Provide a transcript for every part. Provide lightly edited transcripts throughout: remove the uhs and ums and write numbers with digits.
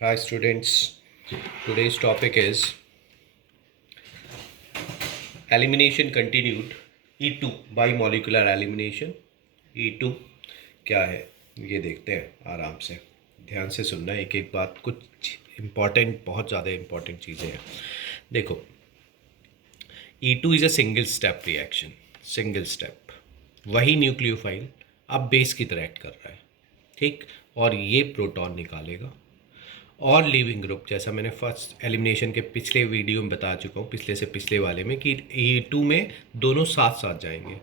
Hi students, today's topic is elimination continued E2 bimolecular elimination। E2 क्या है ये देखते हैं आराम से, ध्यान से सुनना एक एक बात, कुछ इम्पॉर्टेंट, बहुत ज़्यादा इम्पॉर्टेंट चीज़ें हैं। देखो, E2 is a single step reaction, single step. वही न्यूक्लियोफाइल अब बेस की तरह एक्ट कर रहा है, ठीक, और ये प्रोटॉन निकालेगा और लीविंग ग्रुप, जैसा मैंने फर्स्ट एलिमिनेशन के पिछले वीडियो में बता चुका हूँ, पिछले से पिछले वाले में, कि E2 में दोनों साथ साथ जाएंगे।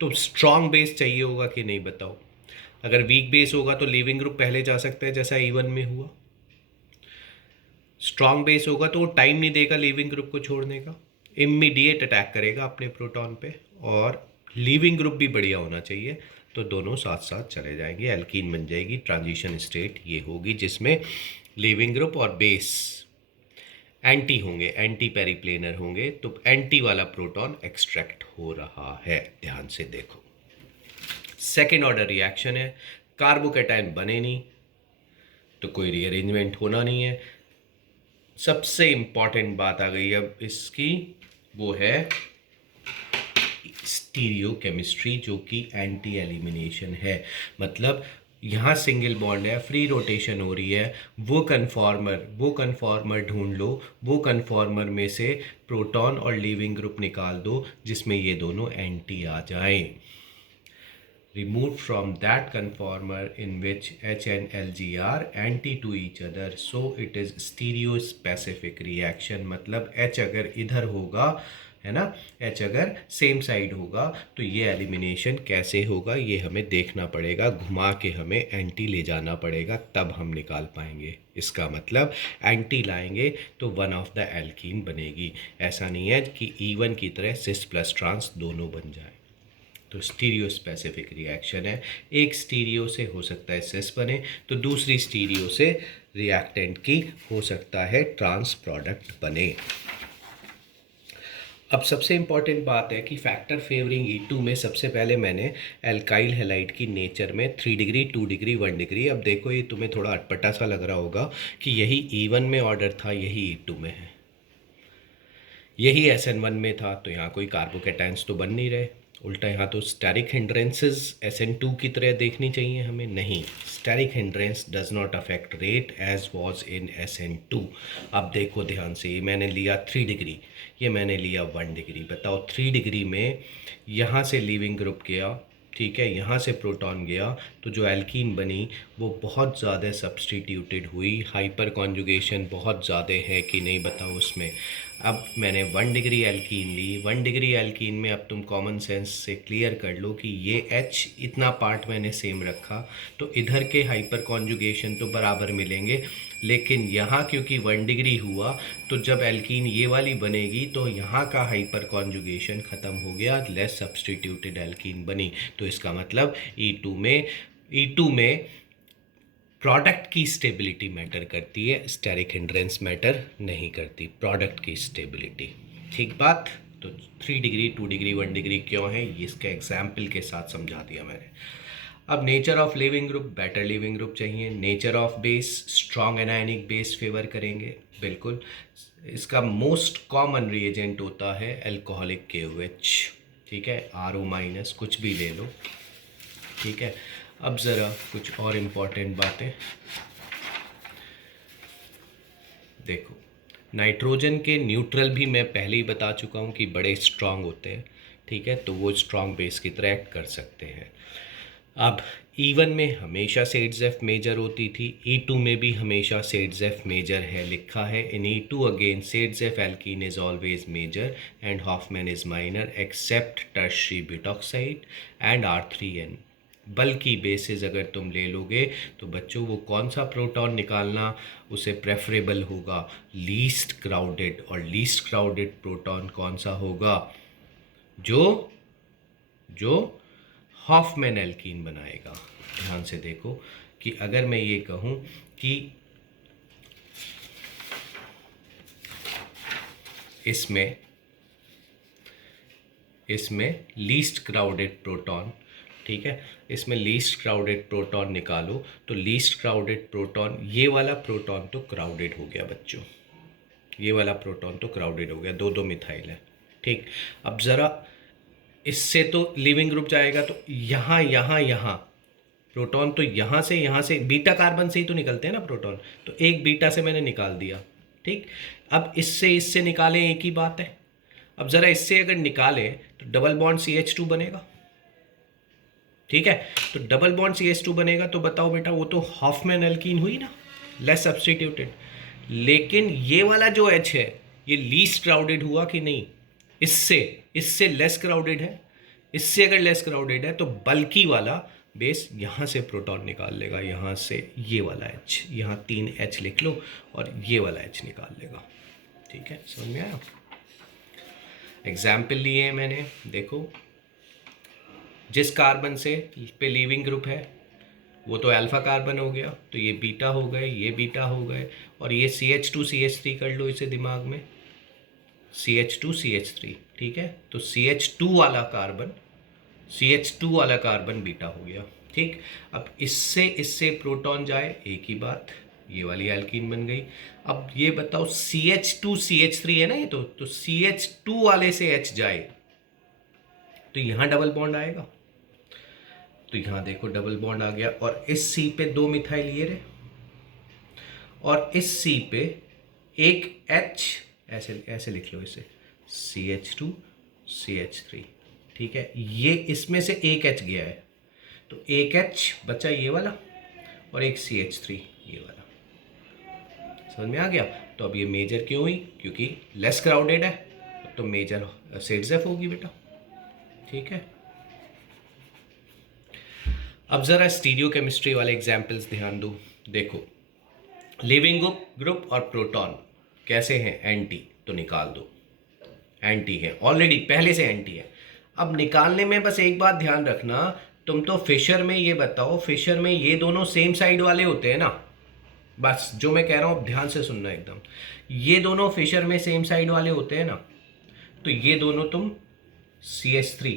तो स्ट्रॉन्ग बेस चाहिए होगा कि नहीं बताओ। अगर वीक बेस होगा तो लीविंग ग्रुप पहले जा सकता है, जैसा E1 में हुआ। स्ट्रॉन्ग बेस होगा तो वो टाइम नहीं देगा लीविंग ग्रुप को छोड़ने का, इमीडिएट अटैक करेगा अपने प्रोटॉन पे। और लीविंग ग्रुप भी बढ़िया होना चाहिए, तो दोनों साथ साथ चले जाएंगे, एल्कीन बन जाएगी। ट्रांजिशन स्टेट ये होगी जिसमें लीविंग ग्रुप और बेस एंटी होंगे, एंटी पेरिप्लेनर होंगे, तो एंटी वाला प्रोटॉन एक्सट्रैक्ट हो रहा है। ध्यान से देखो, सेकेंड ऑर्डर रिएक्शन है, कार्बोकैटायन बने नहीं तो कोई रीअरेंजमेंट होना नहीं है। सबसे इंपॉर्टेंट बात आ गई अब इसकी, वो है स्टीरियो केमिस्ट्री, जो कि एंटी एलिमिनेशन है। मतलब यहाँ सिंगल बॉन्ड है, फ्री रोटेशन हो रही है, वो कन्फॉर्मर ढूंढ लो, वो कन्फॉर्मर में से प्रोटॉन और लीविंग ग्रुप निकाल दो जिसमें ये दोनों एंटी आ जाएं। Removed from that conformer in which H and Lg are anti to each other, so it is stereospecific reaction। मतलब H अगर इधर होगा, है ना, H अगर सेम साइड होगा, तो ये एलिमिनेशन कैसे होगा ये हमें देखना पड़ेगा, घुमा के हमें एंटी ले जाना पड़ेगा, तब हम निकाल पाएंगे। इसका मतलब एंटी लाएंगे तो वन ऑफ द एल्कीन बनेगी। ऐसा नहीं है कि E1 की तरह सिस प्लस ट्रांस दोनों बन जाए। तो स्टीरियो स्पेसिफिक रिएक्शन है, एक स्टीरियो से हो सकता है सिस बने, तो दूसरी स्टीरियो से रिएक्टेंट की हो सकता है ट्रांस प्रोडक्ट बने। अब सबसे इंपॉर्टेंट बात है कि फैक्टर फेवरिंग E2 में सबसे पहले मैंने एल्काइल हैलाइड की नेचर में 3 डिग्री 2 डिग्री 1 डिग्री, अब देखो ये तुम्हें थोड़ा अटपटा सा लग रहा होगा कि यही E1 में ऑर्डर था, यही E2 में है, यही SN1 में था, तो यहाँ कोई कार्बोकैटायंस तो बन नहीं रहे। उल्टा यहाँ तो स्टेरिक हिंड्रेंसेस SN2 की तरह देखनी चाहिए हमें, नहीं, steric hindrance does not affect rate as was in SN2। अब देखो ध्यान से, ये मैंने लिया 3 डिग्री, ये मैंने लिया 1 डिग्री। बताओ 3 डिग्री में यहाँ से लीविंग ग्रुप गया, ठीक है, यहाँ से प्रोटॉन गया, तो जो एल्कीन बनी वो बहुत ज़्यादा सब्सटीट्यूटेड हुई, हाइपर कॉन्जुगेशन बहुत ज़्यादा है कि नहीं बताओ उसमें। अब मैंने 1 डिग्री एल्कीन ली, 1 डिग्री एल्कीन में अब तुम कॉमन सेंस से क्लियर कर लो कि ये H इतना पार्ट मैंने सेम रखा, तो इधर के हाइपर कॉन्जुगेशन तो बराबर मिलेंगे, लेकिन यहाँ क्योंकि 1 डिग्री हुआ, तो जब एल्कीन ये वाली बनेगी तो यहाँ का हाइपर कॉन्जुगेशन ख़त्म हो गया, लेस सब्सटीट्यूटेड एल्कीन बनी। तो इसका मतलब E2 में प्रोडक्ट की स्टेबिलिटी मैटर करती है, स्टेरिक हिंड्रेंस मैटर नहीं करती, प्रोडक्ट की स्टेबिलिटी। ठीक बात। तो 3 डिग्री 2 डिग्री 1 डिग्री क्यों है, ये इसके एग्जाम्पल के साथ समझा दिया मैंने। अब nature of leaving group, better leaving group चाहिए। Nature of base, strong anionic base favour करेंगे, बिल्कुल। इसका मोस्ट कॉमन रिएजेंट होता है अल्कोहलिक KOH, ठीक है, RO- कुछ भी ले लो, ठीक है। अब ज़रा कुछ और इम्पॉर्टेंट बातें देखो। नाइट्रोजन के न्यूट्रल भी मैं पहले ही बता चुका हूँ कि बड़े स्ट्रांग होते हैं, ठीक है, तो वो स्ट्रांग बेस की तरह एक्ट कर सकते हैं। अब E1 में हमेशा सेड्स मेजर होती थी, E2 में भी हमेशा सेड्स मेजर है, लिखा है इन E2 अगेन सेड्स alkene is always major and Hofmann is minor except tertiary butoxide and R3N। बल्कि बेसिस अगर तुम ले लोगे तो बच्चों वो कौन सा प्रोटॉन निकालना उसे प्रेफरेबल होगा, लीस्ट क्राउडेड, और लीस्ट क्राउडेड प्रोटॉन कौन सा होगा, जो जो हॉफमैन एल्कीन बनाएगा। ध्यान से देखो कि अगर मैं ये कहूँ कि इसमें लीस्ट क्राउडेड प्रोटॉन ठीक है। इसमें लीस्ट क्राउडेड प्रोटॉन निकालो, तो लीस्ट क्राउडेड प्रोटॉन, ये वाला प्रोटॉन तो क्राउडेड हो गया बच्चों, ये वाला प्रोटॉन तो क्राउडेड हो गया, दो दो मिथाइल है। ठीक, अब ज़रा इससे तो लिविंग ग्रुप जाएगा, तो यहाँ यहाँ यहाँ प्रोटॉन, तो यहाँ से बीटा कार्बन से ही तो निकलते हैं ना प्रोटॉन, तो एक बीटा से मैंने निकाल दिया। ठीक, अब इससे निकालें, एक ही बात है। अब ज़रा इससे अगर निकालें तो डबल बॉन्ड CH2 बनेगा। ठीक है, तो डबल बॉन्ड CH2 बनेगा, तो बताओ बेटा वो तो हॉफमैन एल्कीन हुई ना, लेस सब्स्टिट्यूटेड। लेकिन ये वाला जो H है ये लीस्ट क्राउडेड हुआ कि नहीं? इससे इससे लेस क्राउडेड है। इससे अगर लेस क्राउडेड है तो बल्कि वाला बेस यहाँ से प्रोटॉन निकाल लेगा, यहाँ से ये वाला H, यहाँ 3 H लिख लो और ये वाला H निकाल लेगा। ठीक है, समझ में आया? एग्जाम्पल लिए मैंने, देखो जिस कार्बन से पे लीविंग ग्रुप है वो तो अल्फा कार्बन हो गया, तो ये बीटा हो गए, ये बीटा हो गए, और ये CH2 CH3 कर लो इसे दिमाग में, CH2 CH3। ठीक है, तो CH2 वाला कार्बन बीटा हो गया। ठीक, अब इससे प्रोटॉन जाए, एक ही बात, ये वाली एल्कीन बन गई। अब ये बताओ CH2 CH3 है ना ये, तो CH2 वाले से H जाए तो यहाँ डबल बॉन्ड आएगा, तो यहाँ देखो डबल बॉन्ड आ गया, और इस C पे 2 मिथाइल ये रहे, और इस C पे एक H, ऐसे लिख लो इसे, CH2 CH3। ठीक है, ये इसमें से एक H गया है, तो एक H बचा ये वाला, और एक CH3 ये वाला। समझ में आ गया? तो अब ये मेजर क्यों हुई? क्योंकि लेस क्राउडेड है, तो मेजर सेड्स होगी बेटा। ठीक है, अब ज़रा स्टीरियो केमिस्ट्री वाले एग्जाम्पल्स ध्यान दो। देखो लिविंग ग्रुप और प्रोटॉन कैसे हैं? एंटी, तो निकाल दो, एंटी है ऑलरेडी, पहले से एंटी है। अब निकालने में बस एक बात ध्यान रखना, तुम तो फिशर में ये बताओ, फिशर में ये दोनों सेम साइड वाले होते हैं ना, बस जो मैं कह रहा हूँ ध्यान से सुनना एकदम, ये दोनों फिशर में सेम साइड वाले होते हैं ना, तो ये दोनों तुम CH3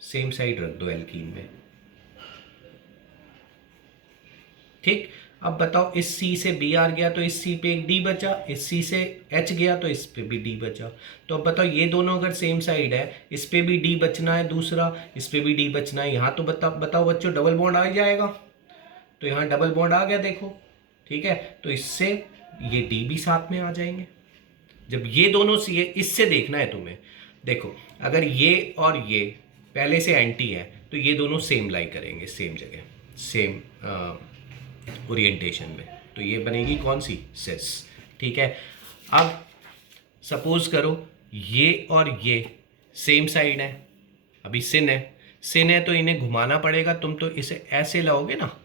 सेम साइड रख दो एल्कीन में। ठीक, अब बताओ इस C से Br गया तो इस C पे एक D बचा, इस C से H गया तो इस पे भी D बचा। तो अब बताओ ये दोनों अगर सेम साइड है, इस पे भी D बचना है दूसरा, इस पे भी D बचना है, यहाँ तो बताओ बच्चों डबल बॉन्ड आ जाएगा, तो यहाँ डबल बॉन्ड आ गया देखो। ठीक है, तो इससे ये D भी साथ में आ जाएंगे। जब ये दोनों C है, इससे देखना है तुम्हें, देखो अगर ये और ये पहले से एंटी है तो ये दोनों सेम लाई करेंगे, सेम जगह, सेम ओरिएंटेशन में, तो ये बनेगी कौन सी? सिस। ठीक है, अब सपोज करो ये और ये सेम साइड है, अभी सिन है तो इन्हें घुमाना पड़ेगा, तुम तो इसे ऐसे लाओगे ना,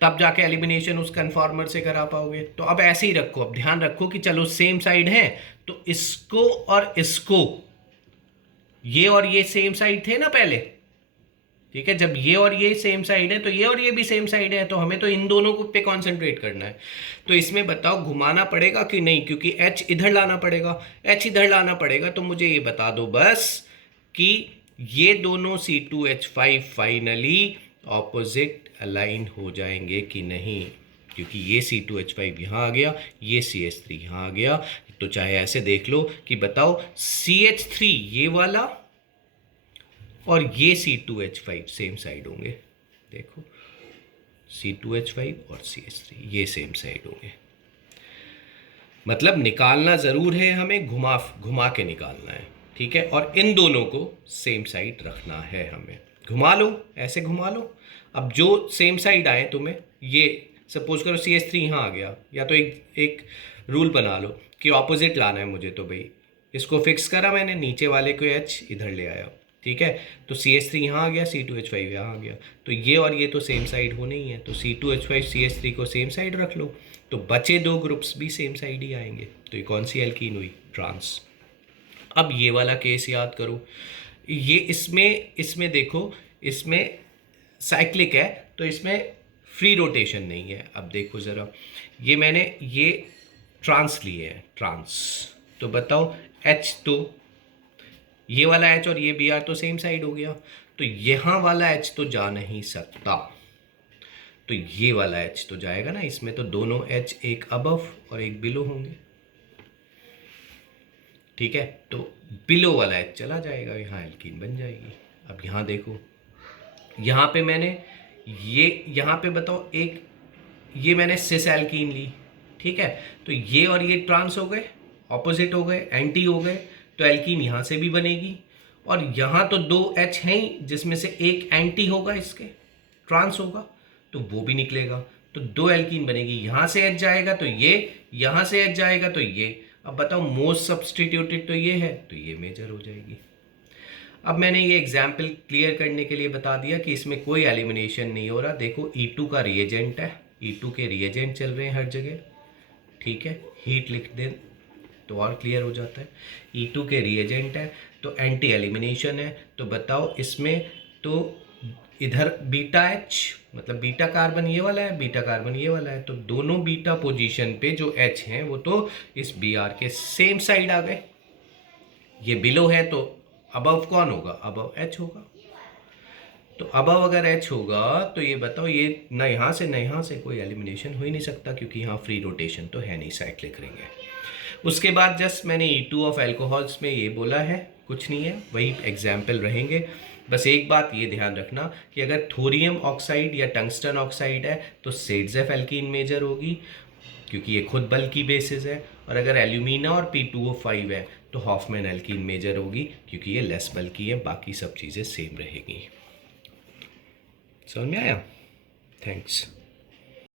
तब जाके एलिमिनेशन उस कन्फॉर्मर से करा पाओगे। तो अब ऐसे ही रखो, अब ध्यान रखो कि चलो सेम साइड है, तो इसको और इसको, ये और ये सेम साइड थे ना पहले। ठीक है, जब ये और ये सेम साइड है तो ये और ये भी सेम साइड है, तो हमें तो इन दोनों को पे कॉन्सेंट्रेट करना है। तो इसमें बताओ घुमाना पड़ेगा कि नहीं, क्योंकि H इधर लाना पड़ेगा, H इधर लाना पड़ेगा, तो मुझे ये बता दो बस कि ये दोनों C2H5 फाइनली ऑपोजिट अलाइन हो जाएंगे कि नहीं, क्योंकि ये C2H5 यहाँ आ गया, ये CH3 यहाँ आ गया। तो चाहे ऐसे देख लो कि बताओ CH3 ये वाला और ये C2H5 सेम साइड होंगे, देखो C2H5 और CH3 ये सेम साइड होंगे, मतलब निकालना ज़रूर है हमें, घुमा के निकालना है। ठीक है, और इन दोनों को सेम साइड रखना है हमें, घुमा लो, ऐसे घुमा लो। अब जो सेम साइड आए तुम्हें, ये सपोज करो CH3 यहाँ आ गया, या तो एक रूल बना लो कि ऑपोजिट लाना है मुझे, तो भाई इसको फिक्स करा मैंने, नीचे वाले को H इधर ले आया। ठीक है, तो CH3 यहाँ आ गया, C2H5 यहाँ आ गया, तो ये और ये तो सेम साइड होने ही है, तो C2H5 CH3 को सेम साइड रख लो, तो बचे दो ग्रुप्स भी सेम साइड ही आएंगे। तो ये कौन सी एल्कीन हुई? ट्रांस। अब ये वाला केस याद करो, ये इसमें देखो, इसमें साइक्लिक है तो इसमें फ्री रोटेशन नहीं है। अब देखो ज़रा, ये मैंने ये ट्रांस लिए है, ट्रांस, तो बताओ H तो ये वाला H और ये Br तो सेम साइड हो गया, तो यहाँ वाला H तो जा नहीं सकता, तो ये वाला H तो जाएगा ना। इसमें तो दोनों H, एक अबव और एक बिलो होंगे, ठीक है। तो बिलो वाला H चला जाएगा, यहाँ एल्कीन बन जाएगी। अब यहाँ देखो, यहाँ पे मैंने यहाँ पे बताओ, एक ये मैंने सिस एल्कीन ली, ठीक है। तो ये और ये ट्रांस हो गए, ऑपोजिट हो गए, एंटी हो गए, तो एल्कीन यहाँ से भी बनेगी। और यहाँ तो दो H हैं ही, जिसमें से एक एंटी होगा, इसके ट्रांस होगा, तो वो भी निकलेगा। तो दो एल्कीन बनेगी, यहाँ से H जाएगा तो ये, यहाँ से H जाएगा तो ये। अब बताओ मोस्ट सब्सटीट्यूटेड तो ये है, तो ये मेजर हो जाएगी। अब मैंने ये एग्जाम्पल क्लियर करने के लिए बता दिया कि इसमें कोई एलिमिनेशन नहीं हो रहा। देखो E2 का रिएजेंट है, E2 के रिएजेंट चल रहे हैं हर जगह, ठीक है। हीट लिख दे तो और क्लियर हो जाता है। E2 के रिएजेंट है तो एंटी एलिमिनेशन है। तो बताओ इसमें, तो इधर बीटा H मतलब बीटा कार्बन ये वाला है, बीटा कार्बन ये वाला है, तो दोनों बीटा पोजीशन पे जो H हैं वो तो इस Br के सेम साइड आ गए। ये बिलो है तो अबव कौन होगा, अबव H होगा। तो अबव अगर H होगा तो ये बताओ, ये ना यहाँ से ना यहाँ से कोई एलिमिनेशन हो ही नहीं सकता, क्योंकि यहाँ फ्री रोटेशन तो है नहीं, साइक्लिक रिंग है। उसके बाद जस्ट मैंने E2 ऑफ एल्कोहल्स में ये बोला है, कुछ नहीं है, वही एग्जाम्पल रहेंगे। बस एक बात ये ध्यान रखना कि अगर थोरियम ऑक्साइड या टंगस्टन ऑक्साइड है तो सेड्जेफ एल्कीन मेजर होगी, क्योंकि ये खुद बल की बेसिस है। और अगर एल्यूमिना और P2O5 है तो हॉफमैन एल्कीन मेजर होगी, क्योंकि ये लेस बल की है, बाकी सब चीज़ें सेम रहेगी। समझ में आया? थैंक्स।